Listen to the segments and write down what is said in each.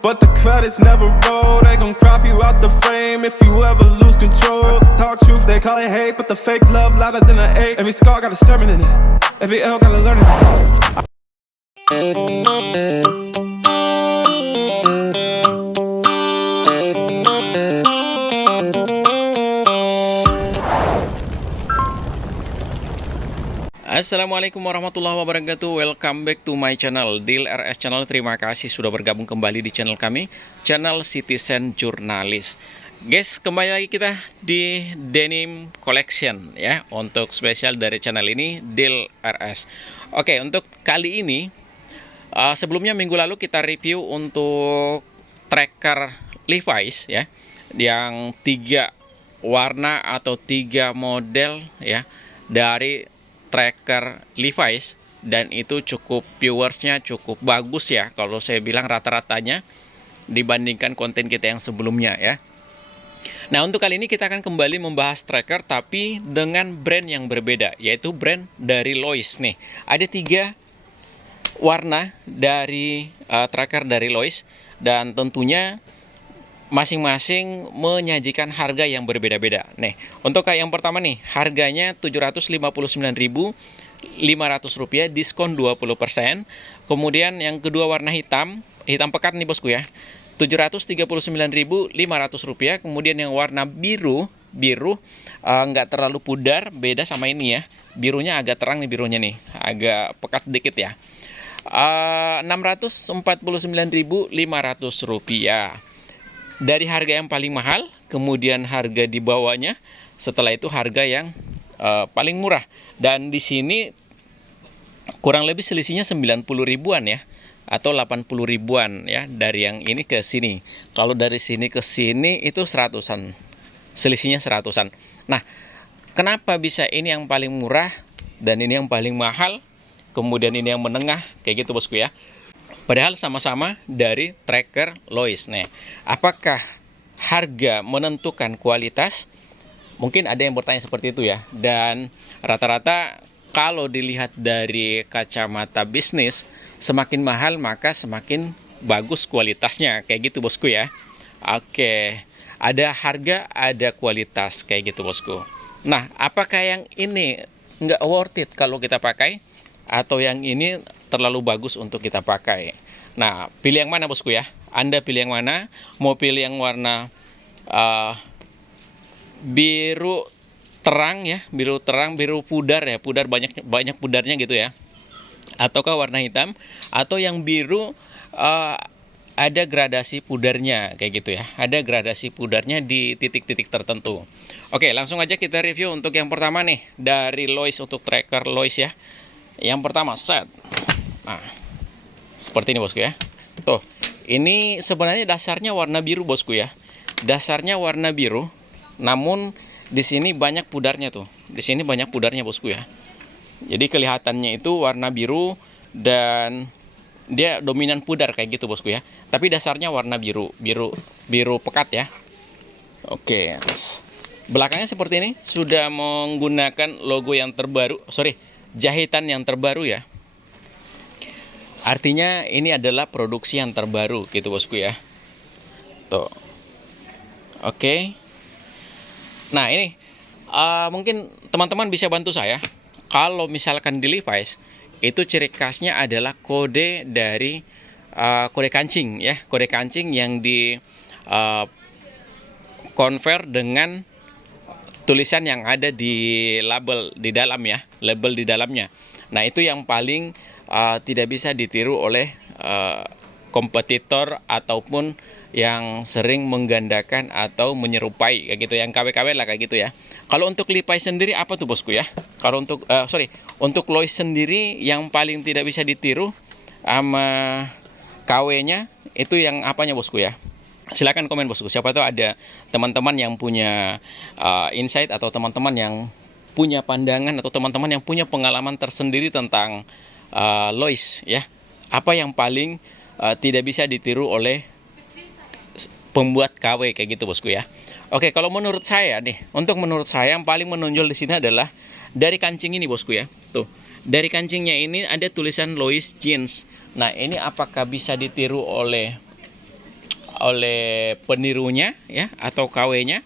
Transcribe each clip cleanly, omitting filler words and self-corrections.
But the credits never roll. They gon' crop you out the frame if you ever lose control. Talk truth, they call it hate, but the fake love louder than an ache. Every scar got a sermon in it. Every L got a learning in it. Assalamualaikum warahmatullahi wabarakatuh. Welcome back to my channel, Deal RS Channel. Terima kasih sudah bergabung kembali di channel kami, channel Citizen Jurnalis. Guys, kembali lagi kita di Denim Collection ya, untuk spesial dari channel ini, Deal RS. Oke, untuk kali ini sebelumnya minggu lalu kita review untuk tracker Levi's ya, yang 3 warna atau 3 model ya dari tracker Levi's, dan itu cukup viewersnya cukup bagus ya, kalau saya bilang rata-ratanya dibandingkan konten kita yang sebelumnya ya. Nah, untuk kali ini kita akan kembali membahas tracker tapi dengan brand yang berbeda, yaitu brand dari Lois nih. Ada 3 warna dari tracker dari Lois, dan tentunya masing-masing menyajikan harga yang berbeda-beda. Nih, untuk yang pertama nih, harganya Rp759.500, diskon 20%. Kemudian yang kedua warna hitam pekat nih bosku ya, Rp739.500. Kemudian yang warna biru nggak terlalu pudar, beda sama ini ya. Birunya agak terang nih, birunya nih agak pekat dikit ya. Rp649.500 dari harga yang paling mahal, kemudian harga di bawahnya, setelah itu harga yang paling murah. Dan di sini kurang lebih selisihnya 90 ribuan ya, atau 80 ribuan ya, dari yang ini ke sini. Kalau dari sini ke sini itu 100-an, selisihnya 100-an. Nah, kenapa bisa ini yang paling murah dan ini yang paling mahal, kemudian ini yang menengah, kayak gitu bosku ya? Padahal sama-sama dari tracker Lois. Nih, apakah harga menentukan kualitas? Mungkin ada yang bertanya seperti itu ya. Dan rata-rata kalau dilihat dari kacamata bisnis, semakin mahal maka semakin bagus kualitasnya, kayak gitu bosku ya. Oke, ada harga, ada kualitas, kayak gitu bosku. Nah, apakah yang ini nggak worth it kalau kita pakai, atau yang ini terlalu bagus untuk kita pakai? Nah, pilih yang mana bosku ya? Anda pilih yang mana? Mau pilih yang warna biru terang ya, biru terang, biru pudar ya, pudar banyak pudarnya gitu ya, ataukah warna hitam, atau yang biru ada gradasi pudarnya, kayak gitu ya, ada gradasi pudarnya di titik-titik tertentu. Oke, langsung aja kita review untuk yang pertama nih, dari Lois, untuk tracker Lois ya. Yang pertama, set. Nah, seperti ini bosku ya. Tuh, ini sebenarnya dasarnya warna biru bosku ya. Dasarnya warna biru, namun di sini banyak pudarnya tuh. Di sini banyak pudarnya bosku ya. Jadi kelihatannya itu warna biru dan dia dominan pudar kayak gitu bosku ya. Tapi dasarnya warna biru pekat ya. Oke. Belakangnya seperti ini, sudah menggunakan logo yang terbaru, jahitan yang terbaru ya. Artinya ini adalah produksi yang terbaru gitu bosku ya. Tuh. Oke. Nah, ini mungkin teman-teman bisa bantu saya. Kalau misalkan di Levi's, itu ciri khasnya adalah kode dari kode kancing ya. Kode kancing yang di convert dengan tulisan yang ada di label di dalam ya, label di dalamnya. Nah, itu yang paling tidak bisa ditiru oleh kompetitor ataupun yang sering menggandakan atau menyerupai kayak gitu, yang KW-KW lah kayak gitu ya. Kalau untuk Levi's sendiri apa tuh bosku ya? Kalau untuk untuk Lois sendiri yang paling tidak bisa ditiru sama KW-nya itu yang apanya bosku ya? Silakan komen bosku. Siapa tahu ada teman-teman yang punya insight, atau teman-teman yang punya pandangan, atau teman-teman yang punya pengalaman tersendiri tentang Lois ya. Apa yang paling tidak bisa ditiru oleh pembuat KW kayak gitu bosku ya. Oke, kalau menurut saya nih, untuk menurut saya yang paling menonjol di sini adalah dari kancing ini bosku ya. Tuh, dari kancingnya ini ada tulisan Lois Jeans. Nah, ini apakah bisa ditiru oleh oleh penirunya ya atau KW-nya.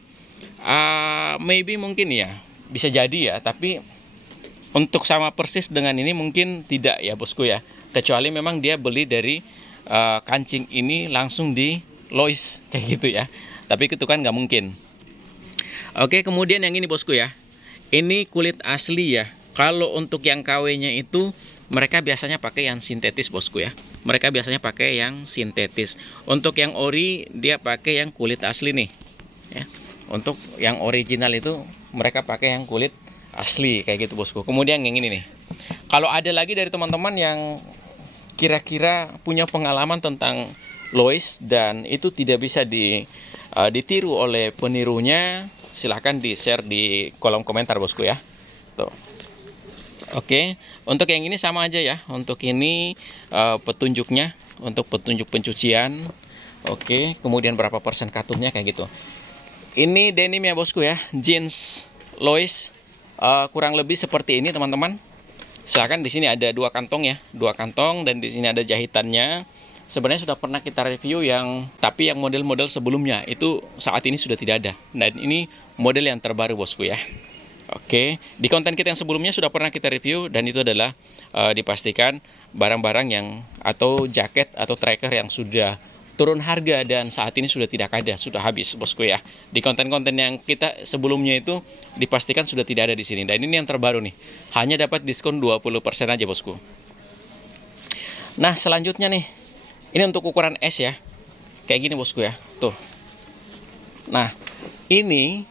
Maybe mungkin ya, bisa jadi ya, tapi untuk sama persis dengan ini mungkin tidak ya bosku ya. Kecuali memang dia beli dari kancing ini langsung di Lois kayak gitu ya. Tapi itu kan nggak mungkin. Oke, kemudian yang ini bosku ya. Ini kulit asli ya. Kalau untuk yang KW-nya itu mereka biasanya pakai yang sintetis bosku ya. Mereka biasanya pakai yang sintetis. Untuk yang ori dia pakai yang kulit asli nih. Ya. Untuk yang original itu mereka pakai yang kulit asli kayak gitu bosku. Kemudian yang ini nih. Kalau ada lagi dari teman-teman yang kira-kira punya pengalaman tentang Lois dan itu tidak bisa ditiru oleh penirunya, silahkan di-share di kolom komentar bosku ya. Tuh. Oke, untuk yang ini sama aja ya. Untuk ini petunjuknya untuk petunjuk pencucian. Oke, kemudian berapa persen katunnya kayak gitu. Ini denim ya bosku ya, jeans Lois. Kurang lebih seperti ini teman-teman. Silahkan, di sini ada 2 kantong ya, 2 kantong dan di sini ada jahitannya. Sebenarnya sudah pernah kita review tapi yang model-model sebelumnya itu saat ini sudah tidak ada. Dan ini model yang terbaru bosku ya. Oke, di konten kita yang sebelumnya sudah pernah kita review dan itu adalah dipastikan barang-barang yang atau jaket atau tracker yang sudah turun harga dan saat ini sudah tidak ada, sudah habis bosku ya. Di konten-konten yang kita sebelumnya itu dipastikan sudah tidak ada di sini. Dan ini yang terbaru nih, hanya dapat diskon 20% aja bosku. Nah selanjutnya nih, ini untuk ukuran S ya, kayak gini bosku ya, tuh. Nah ini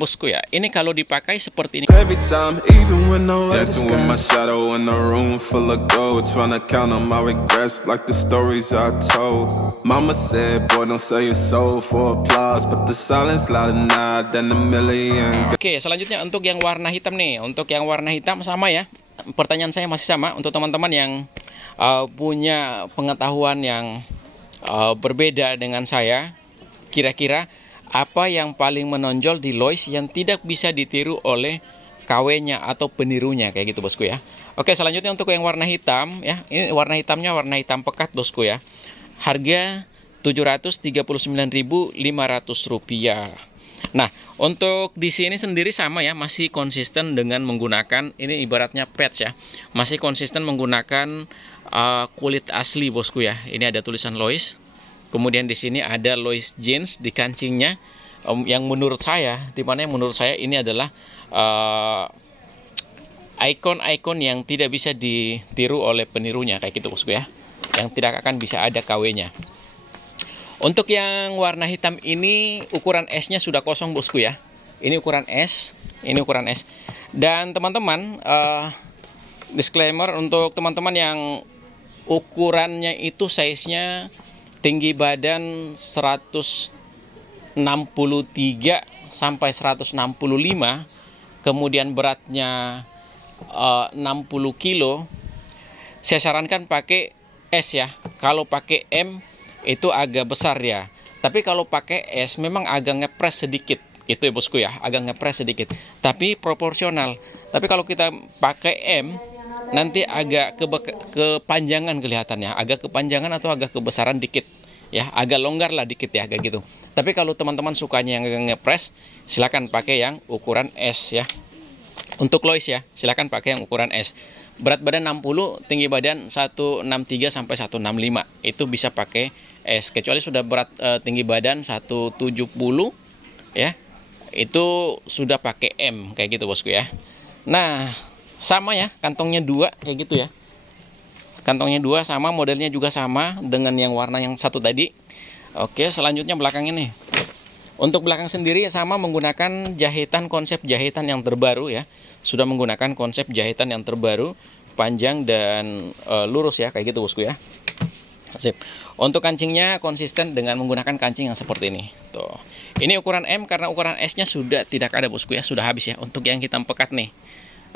bosku ya, ini kalau dipakai seperti ini. Every time, even when no dancing with my shadow in a room full of gold, trying to count on my regrets like the stories I told. Mama said, boy, don't sell your soul for applause, but the silence louder now than a million. Oke, selanjutnya untuk yang warna hitam nih. Untuk yang warna hitam sama ya. Pertanyaan saya masih sama untuk teman-teman yang punya pengetahuan yang berbeda dengan saya. Kira-kira apa yang paling menonjol di Lois yang tidak bisa ditiru oleh KW-nya atau penirunya kayak gitu bosku ya. Oke, selanjutnya untuk yang warna hitam ya. Ini warna hitamnya warna hitam pekat bosku ya. Harga Rp739.500. Nah, untuk di sini sendiri sama ya, masih konsisten dengan menggunakan ini ibaratnya patch ya. Masih konsisten menggunakan kulit asli bosku ya. Ini ada tulisan Lois. Kemudian di sini ada Lois jeans di kancingnya, yang menurut saya, ini adalah ikon-ikon yang tidak bisa ditiru oleh penirunya kayak gitu bosku ya, yang tidak akan bisa ada KW-nya. Untuk yang warna hitam ini ukuran S-nya sudah kosong bosku ya. Ini ukuran S, Dan teman-teman, disclaimer untuk teman-teman yang ukurannya itu size-nya tinggi badan 163 sampai 165, kemudian beratnya 60 kilo. Saya sarankan pakai S ya. Kalau pakai M itu agak besar ya. Tapi kalau pakai S memang agak ngepres sedikit. Itu ya bosku ya, agak ngepres sedikit. Tapi proporsional. Tapi kalau kita pakai M nanti agak kepanjangan kelihatannya, agak kepanjangan atau agak kebesaran dikit ya, agak longgar lah dikit ya kayak gitu. Tapi kalau teman-teman sukanya yang ngepres, silakan pakai yang ukuran S ya. Untuk Lois ya, silakan pakai yang ukuran S. Berat badan 60, tinggi badan 163 sampai 165. Itu bisa pakai S. Kecuali sudah berat tinggi badan 170 ya. Itu sudah pakai M kayak gitu bosku ya. Nah, sama ya, kantongnya 2 kayak gitu ya. Kantongnya 2 sama, modelnya juga sama dengan yang warna yang satu tadi. Oke, selanjutnya belakang ini. Untuk belakang sendiri sama, menggunakan jahitan, konsep jahitan yang terbaru ya. Sudah menggunakan konsep jahitan yang terbaru, panjang dan lurus ya, kayak gitu bosku ya. Sip. Untuk kancingnya konsisten dengan menggunakan kancing yang seperti ini. Tuh. Ini ukuran M karena ukuran S-nya sudah tidak ada bosku ya, sudah habis ya. Untuk yang hitam pekat nih.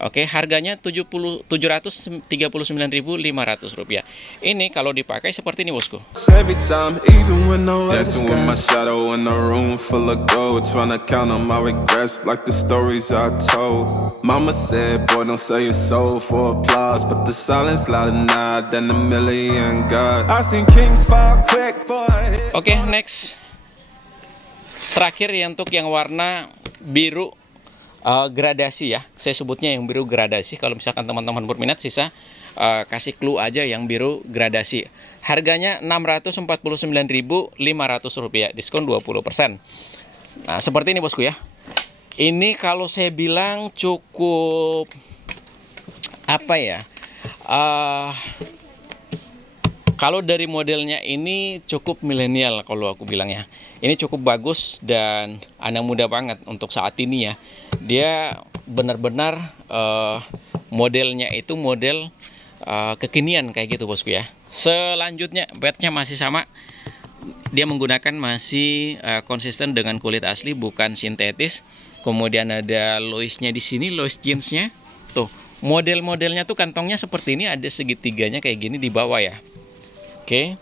Oke, harganya Rp739.500. Ini kalau dipakai seperti ini, bosku. Every time, even when no dancing with my shadow in a room full of gold, trying to count on my regrets like the stories I told. Mama said, boy, don't sell your soul for applause, but the silence louder now than a million God. I seen kings fall quick for a hit. Oke, next. Terakhir untuk yang warna biru gradasi ya. Saya sebutnya yang biru gradasi. Kalau misalkan teman-teman berminat, sisa kasih clue aja yang biru gradasi. Harganya Rp649.500, diskon 20%. Nah, seperti ini, bosku ya. Ini kalau saya bilang cukup apa ya? Kalau dari modelnya ini cukup milenial kalau aku bilangnya. Ini cukup bagus dan anak muda banget untuk saat ini ya. Dia benar-benar modelnya itu model kekinian kayak gitu, bosku ya. Selanjutnya bednya masih sama. Dia menggunakan masih konsisten dengan kulit asli, bukan sintetis. Kemudian ada Loisnya di sini, Lois jeansnya. Tuh, model-modelnya tuh kantongnya seperti ini, ada segitiganya kayak gini di bawah ya. Oke.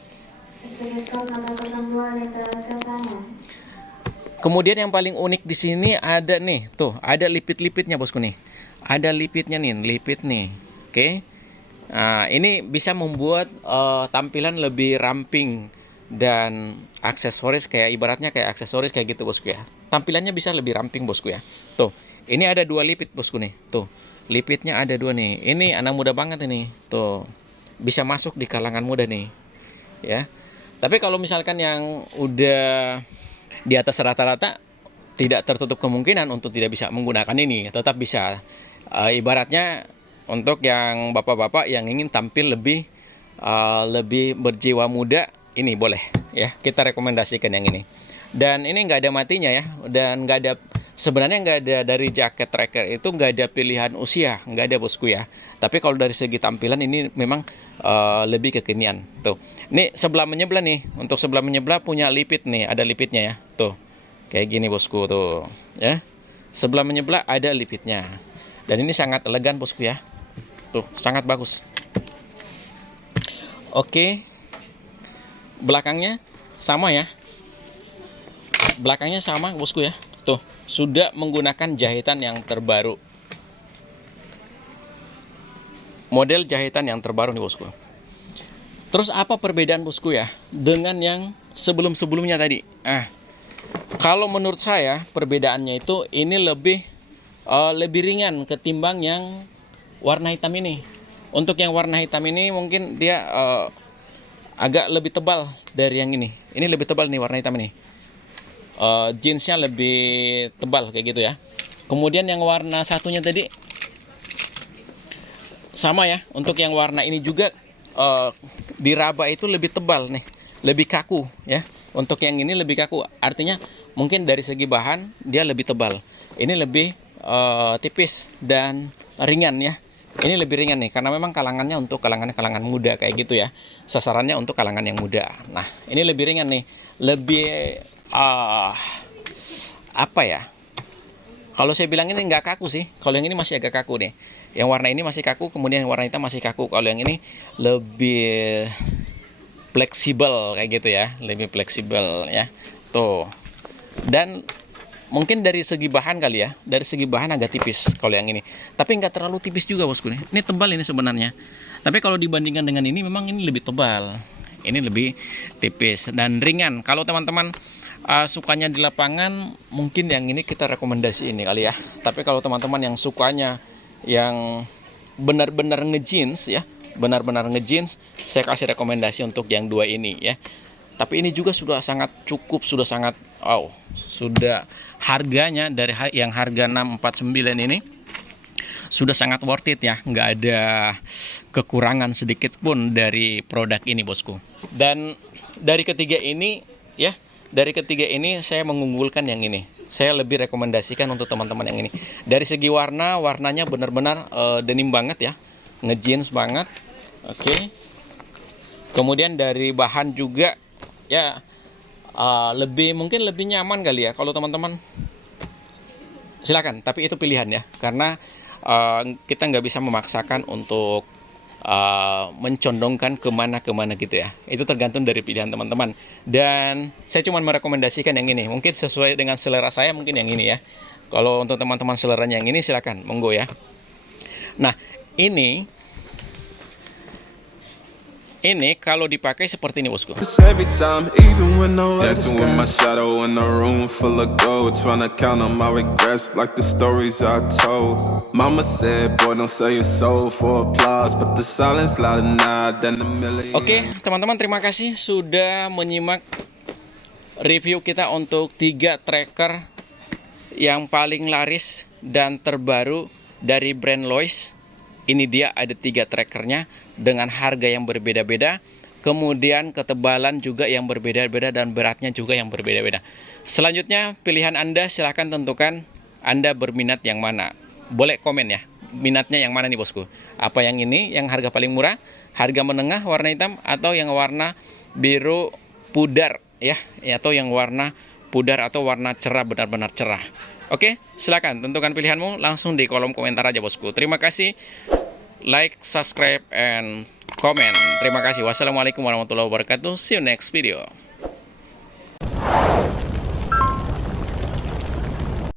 Kemudian yang paling unik di sini ada nih, tuh, ada lipit-lipitnya, bosku nih. Ada lipitnya nih, lipit nih. Oke. Nah, ini bisa membuat tampilan lebih ramping dan aksesoris, kayak ibaratnya kayak aksesoris kayak gitu, bosku ya. Tampilannya bisa lebih ramping, bosku ya. Tuh, ini ada 2 lipit, bosku nih. Tuh, lipitnya ada 2 nih. Ini anak muda banget ini. Tuh, bisa masuk di kalangan muda nih. Ya. Tapi kalau misalkan yang udah di atas rata-rata, tidak tertutup kemungkinan untuk tidak bisa menggunakan ini, tetap bisa. Ibaratnya untuk yang bapak-bapak yang ingin tampil lebih berjiwa muda, ini boleh ya, kita rekomendasikan yang ini. Dan ini nggak ada matinya ya, dan sebenarnya nggak ada dari jaket tracker itu nggak ada pilihan usia, nggak ada, bosku ya. Tapi kalau dari segi tampilan ini memang lebih kekinian. Tuh, ini sebelah menyebelah nih, untuk sebelah menyebelah punya lipit nih, ada lipitnya ya. Tuh, kayak gini, bosku, tuh ya. Sebelah menyebelah ada lipitnya, dan ini sangat elegan, bosku ya. Tuh, sangat bagus. Oke, belakangnya sama ya. Belakangnya sama, bosku ya. Tuh, sudah menggunakan jahitan yang terbaru. Model jahitan yang terbaru nih, bosku. Terus apa perbedaan, bosku ya, dengan yang sebelum-sebelumnya tadi? Kalau menurut saya perbedaannya itu ini lebih ringan ketimbang yang warna hitam ini. Untuk yang warna hitam ini mungkin dia agak lebih tebal dari yang ini. Ini lebih tebal nih warna hitam ini. Jeansnya lebih tebal kayak gitu ya. Kemudian yang warna satunya tadi sama ya. Untuk yang warna ini juga diraba itu lebih tebal nih, lebih kaku ya. Untuk yang ini lebih kaku, artinya mungkin dari segi bahan dia lebih tebal. Ini lebih tipis dan ringan ya. Ini lebih ringan nih, karena memang kalangannya untuk kalangan muda kayak gitu ya. Sasarannya untuk kalangan yang muda. Nah, ini lebih ringan nih, lebih apa ya? Kalau saya bilang ini nggak kaku sih. Kalau yang ini masih agak kaku nih. Yang warna ini masih kaku, kemudian yang warna hitam masih kaku. Kalau yang ini lebih fleksibel kayak gitu ya, lebih fleksibel ya. Tuh. Dan mungkin dari segi bahan kali ya, dari segi bahan agak tipis kalau yang ini. Tapi nggak terlalu tipis juga, bosku nih. Ini tebal ini sebenarnya. Tapi kalau dibandingkan dengan ini memang ini lebih tebal. Ini lebih tipis dan ringan. Kalau teman-teman sukanya di lapangan, mungkin yang ini kita rekomendasi ini kali ya. Tapi kalau teman-teman yang sukanya yang benar-benar nge-jeans ya, benar-benar nge-jeans, saya kasih rekomendasi untuk yang 2 ini ya. Tapi ini juga sudah sangat cukup, sudah sangat sudah harganya dari yang harga 649 ini sudah sangat worth it ya, nggak ada kekurangan sedikit pun dari produk ini, bosku. Dan dari ketiga ini ya, dari ketiga ini saya mengunggulkan yang ini. Saya lebih rekomendasikan untuk teman-teman yang ini. Dari segi warnanya benar-benar denim banget ya, nge-jeans banget. Oke. Kemudian dari bahan juga ya mungkin lebih nyaman kali ya kalau teman-teman. Silakan, tapi itu pilihan ya, karena kita nggak bisa memaksakan untuk mencondongkan kemana gitu ya. Itu tergantung dari pilihan teman-teman. Dan saya cuma merekomendasikan yang ini. Mungkin sesuai dengan selera saya, mungkin yang ini ya. Kalau untuk teman-teman seleranya yang ini, silakan, monggo ya. Nah, ini kalau dipakai seperti ini, bosku. Every time, even when no dancing with my shadow in a room full of gold, trying to count on my regrets like the stories I told. Mama said, boy, don't sell your soul for applause, but the silence louder now than a million. Oke, teman-teman, terima kasih sudah menyimak review kita untuk 3 tracker yang paling laris dan terbaru dari brand Lois. Ini dia ada 3 trackernya dengan harga yang berbeda-beda, kemudian ketebalan juga yang berbeda-beda dan beratnya juga yang berbeda-beda. Selanjutnya pilihan Anda, silahkan tentukan Anda berminat yang mana. Boleh komen ya, minatnya yang mana nih, bosku? Apa yang ini yang harga paling murah, harga menengah warna hitam, atau yang warna biru pudar ya, atau yang warna pudar atau warna cerah, benar-benar cerah. Oke, silakan tentukan pilihanmu langsung di kolom komentar aja, bosku. Terima kasih. Like, subscribe, and comment. Terima kasih. Wassalamualaikum warahmatullahi wabarakatuh. See you next video.